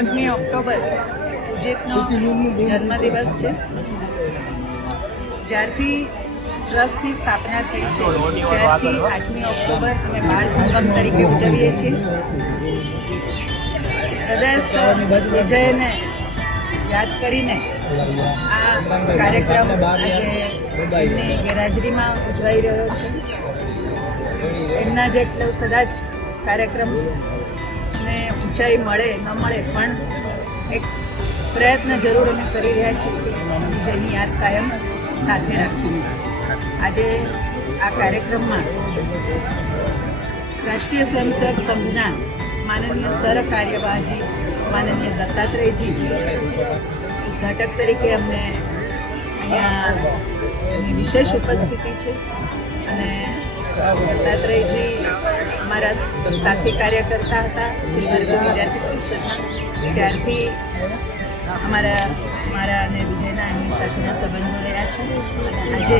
8મી October ઉજિતનો જન્મદિવસ છે. જ્યારથી ટ્રસ્ટની સ્થાપના થઈ છે ત્યારથી 8મી ઓક્ટોબર અમે બાળ સંગમ તરીકે ઉજવીએ છીએ. હૃદયસ્થ વિજયને યાદ કરીને આ કાર્યક્રમ આજે એમની ગેરહાજરીમાં ઉજવાઈ રહ્યો છે. એમના જેટલો કદાચ કાર્યક્રમને ઊંચાઈ મળે ન મળે પણ એક પ્રયત્ન જરૂર અમે કરી રહ્યા છીએ કે વિજયની યાદ કાયમ સાથે રાખીને આજે આ કાર્યક્રમમાં રાષ્ટ્રીય સ્વયંસેવક સંઘના માનનીય સર કાર્યવાહજી માનનીય દત્તાત્રેયજી ઉદ્ઘાટક તરીકે અમને અહીંયા એમની વિશેષ ઉપસ્થિતિ છે. અને દત્તાત્રેયજી અમારા સાથી કાર્યકર્તા હતા અખિલ ભારતીય વિદ્યાર્થી પરિષદના. ત્યારથી મારા અને વિજયના એમની સાથેના સંબંધો રહ્યા છે. અને આજે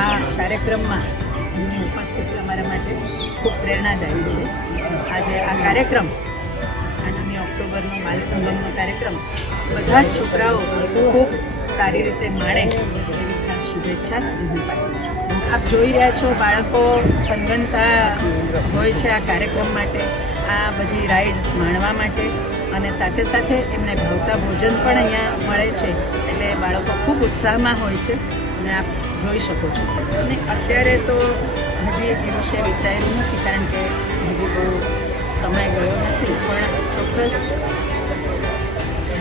આ કાર્યક્રમમાં એમની ઉપસ્થિતિ અમારા માટે ખૂબ પ્રેરણાદાયી છે. આજે આ કાર્યક્રમ 8મી ઓક્ટોબરનો બાલ સંગમનો કાર્યક્રમ બધા જ છોકરાઓ ખૂબ સારી રીતે માણે એવી ખાસ શુભેચ્છા હું પાઠવું છું. આપ જોઈ રહ્યા છો બાળકો થનગનતા હોય છે આ કાર્યક્રમ માટે, આ બધી રાઇડ્સ માણવા માટે, અને સાથે સાથે એમને ભાવતા ભોજન પણ અહીંયા મળે છે. એટલે બાળકો ખૂબ ઉત્સાહમાં હોય છે અને આપ જોઈ શકો છો. અને અત્યારે તો હજી એ વિશે વિચાર્યું નથી કારણ કે હજી બહુ સમય ગયો નથી, પણ ચોક્કસ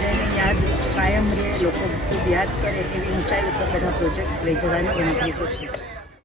જેની યાદ કાયમ રહે, લોકો ખૂબ યાદ કરે એવી ઊંચાઈ ઉપર બધા પ્રોજેક્ટ્સ લઈ જવાની ગણતરી તો છે.